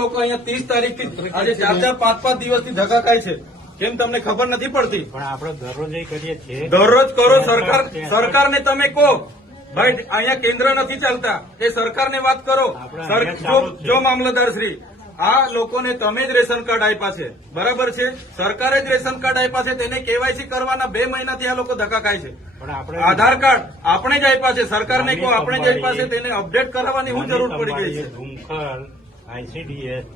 લોકો અહીંયા 30 તારીખથી આજે 4-5 દિવસથી ધક્કા ખાય છે. કેમ તમને ખબર નથી પડતી? પણ આપણે દરરોજ એ કરીએ છીએ. દરરોજ કરો. સરકારને તમે કહો ભાઈ અહીંયા કેન્દ્ર નથી ચાલતા, એ સરકારને વાત કરો. જો મામલતદાર શ્રી, આ લોકોને તમે જ રેશન કાર્ડ આપ્યા છે, બરાબર છે? સરકારે જ રેશન કાર્ડ આપ્યા છે, તેને કેવાયસી કરવાના 2 મહિનાથી આ લોકો ધક્કા ખાય છે. આધાર કાર્ડ આપણે જ આપ્યા છે, સરકારને કહો આપણે જ આપ્યા છે, તેને અપડેટ કરાવવાની શું જરૂર પડી ગઈ છે? ધુમખલ, ICDS,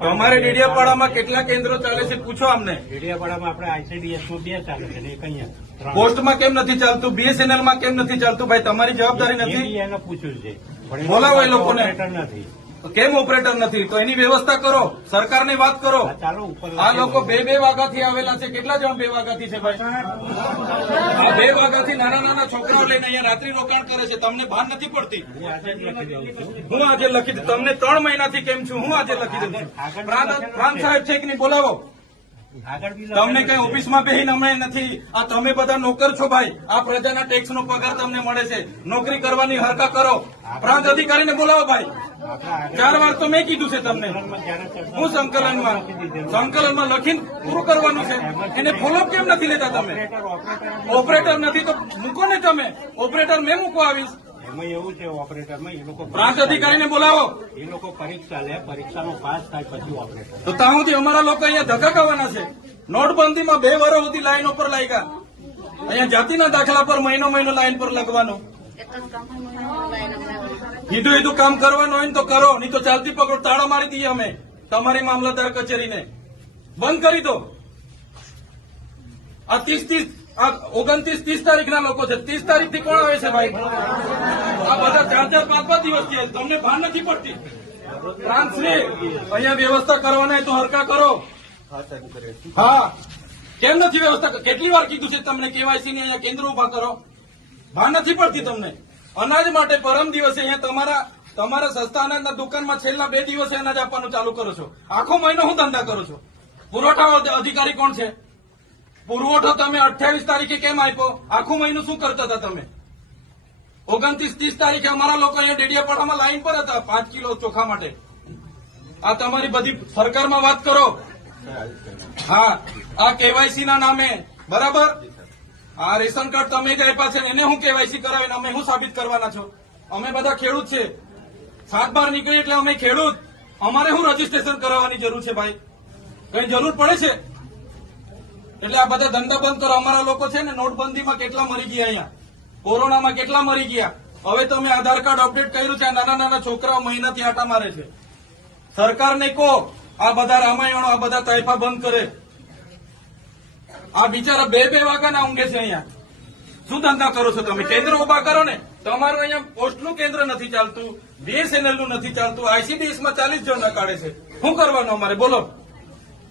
તમારે ડેડિયાપાડામાં કેટલા કેન્દ્રો ચાલે છે પૂછો અમને. ડેડિયાપાડામાં આપણે ICDS માં 2 ચાલે છે ને એક અહીંયા. પોસ્ટમાં કેમ નથી ચાલતું? BSNL માં કેમ નથી ચાલતું? ભાઈ તમારી જવાબદારી નથી? એને પૂછ્યું છે. બોલાવો એ લોકોને. નથી કેમ ઓપરેટર નથી? તો એની વ્યવસ્થા કરો, સરકારની વાત કરો. ચાલો ઉપર. આ લોકો 2 વાગ્યાથી આવેલા છે. કેટલા જણ 2 વાગ્યાથી છે ભાઈ? આ 2 વાગ્યાથી નાના છોકરાઓ લઈને અહીંયા રાત્રિ રોકાણ કરે છે. તમને ભાન નથી પડતી? હું આજે લખી દઉં. તમને 3 મહિનાથી કેમ છું? હું આજે લખી દઉં છું. પ્રાંત સાહેબ છે કે નહીં? બોલાવો. તમને કઈ ઓફિસમાં બેહીને અમે નથી. આ તમે બધા નોકર છો ભાઈ. આ પ્રજાના ટેક્સનો પગાર તમને મળે છે. નોકરી કરવાની હરકા કરો. પ્રાંત અધિકારીને બોલાવો ભાઈ. 4 વાર તો મેં કીધું છે તમને. હું સંકલનમાં લખીને પૂરું કરવાનું છે. એને ફોલોઅપ કેમ નથી લેતા તમે? ઓપરેટર નથી તો મૂકો ને તમે. ઓપરેટર મેં મૂકવા આવીશ. એમાં એવું છે ઓપરેટરમાં એ લોકો પ્રાંત અધિકારીને બોલાવો. એ લોકો પરીક્ષા લે, પરીક્ષાનો પાસ થાય પછી ઓપરેટર. તો ત્યાં સુધી અમારા લોકો અહીંયા ધક્કા ખાવાના છે. નોટબંધીમાં 2 વર્ષ સુધી લાઈન ઉપર લાગ્યા. અહીંયા જાતિના દાખલા પર મહિનો લાઈન પર લખવાનું. કીધું કામ કરવાનું હોય ને તો કરો, નહીં તો ચાલતી પકડો તાળા મારી દઈએ અમે તમારી મામલતદાર કચેરીને. બંધ કરી દો. આ 29-30 તારીખના લોકો છે. 30 તારીખથી કોણ આવે છે ભાઈ? આ બધા 4-5 દિવસ થયા. તમને ભાન નથી પડતી? પ્રાંતશ્રી, અહીંયા વ્યવસ્થા કરવાના હોય તો હરકા કરો. હા, કેમ નથી વ્યવસ્થા? કેટલી વાર કીધું છે તમને કેવાયસી ની અહીંયા કેન્દ્ર ઉભા કરો? ભાન નથી પડતી તમને? અનાજ માટે પરમ દિવસે અહીંયા તમારા સસ્તા અનાજના દુકાનમાં છેલ્લા 2 દિવસે અનાજ આપવાનું ચાલુ કરો છો. આખો મહિનો હું ધંધા કરો છો? પુરવઠા અધિકારી કોણ છે? પુરવઠો તમે 28 તારીખે કેમ આપ્યો? આખું મહિનું શું કરતા હતા તમે? 29-30 તારીખે અમારા લોકો અહીંયા ડેડિયાપાડામાં લાઈન પર હતા 5 કિલો ચોખા માટે. આ તમારી બધી સરકારમાં વાત કરો. હા, આ કેવાયસી ના નામે, બરાબર? આ રેશન કાર્ડ તમે જ આપ્યા છે, એને હું કેવાયસી કરાવીને અમે શું સાબિત કરવાના છો? અમે બધા ખેડૂત છે. 7-12 નીકળી એટલે અમે ખેડૂત. અમારે શું રજીસ્ટ્રેશન કરાવવાની જરૂર છે ભાઈ? કઈ જરૂર પડે છે? એટલે આ બધા ધંધા બંધ કરો. અમારા લોકો છે ને નોટબંધીમાં કેટલા મરી ગયા, અહીંયા કોરોનામાં કેટલા મરી ગયા. હવે તમે આધાર કાર્ડ અપડેટ કર્યું છે. નાના છોકરાઓ મહિનાથી આટા મારે છે. સરકારને કહો આ બધા રામાયણો, આ બધા તાઇફા બંધ કરે. આ બિચારા 2 વાગ્યાના ઊંઘે છે અહીંયા. શું ધંધા કરો છો તમે? કેન્દ્ર ઉભા કરો ને. તમારું અહીંયા પોસ્ટનું કેન્દ્ર નથી ચાલતું, BSNL નું નથી ચાલતું, ICDS માં 40 જણ કાઢે છે. શું કરવાનું અમારે બોલો?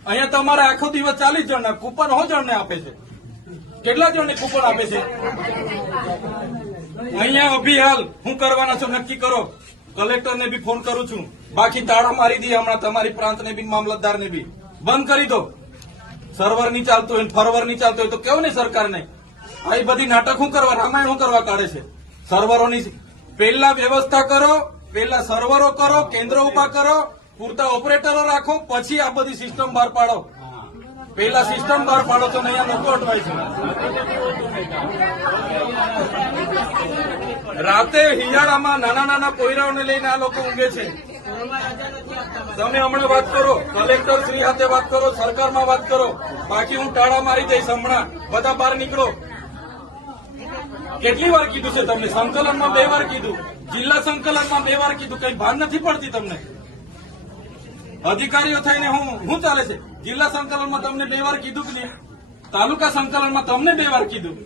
અહીંયા તમારે આખો દિવસ 40 જણના કૂપન જણને આપે છે. કેટલા જણને કૂપન આપે છે? અહીંયા અભિહાલ શું કરવાના છો નક્કી કરો. કલેક્ટરને બી ફોન કરું છું. બાકી તાળા મારી દઈએ હમણાં તમારી પ્રાંતને બી, મામલતદારને બી. બંધ કરી દો. સર્વર નહીં ચાલતું હોય, ફરવર નહીં ચાલતું હોય તો કેવું ને સરકારને? આ બધી નાટક શું કરવા, રામાયણ શું કરવા કાઢે છે? સર્વરોની પહેલા વ્યવસ્થા કરો, પહેલા સર્વરો કરો, કેન્દ્ર ઉભા કરો, પૂરતા ઓપરેટરો રાખો, પછી આ બધી સિસ્ટમ બહાર પાડો. પહેલા સિસ્ટમ બહાર પાડો તો નહીં લોકો અટવાય છે. રાતે હિયાળામાં નાના પોયરાઓને લઈને આ લોકો ઊંઘે છે. તમે હમણાં વાત કરો, કલેક્ટર શ્રી સાથે વાત કરો, સરકારમાં વાત કરો. બાકી હું ટાળા મારી દઈશ હમણાં. બધા બહાર નીકળો. કેટલી વાર કીધું છે તમને? સંકલનમાં 2 વાર કીધું, જિલ્લા સંકલનમાં 2 વાર કીધું. કઈ ભાન નથી પડતી તમને? અધિકારીઓ થઈને હું ચાલે છે? જિલ્લા સંકલનમાં તમને 2 વાર કીધું કે નહીં? તાલુકા સંકલનમાં તમને 2 વાર કીધું.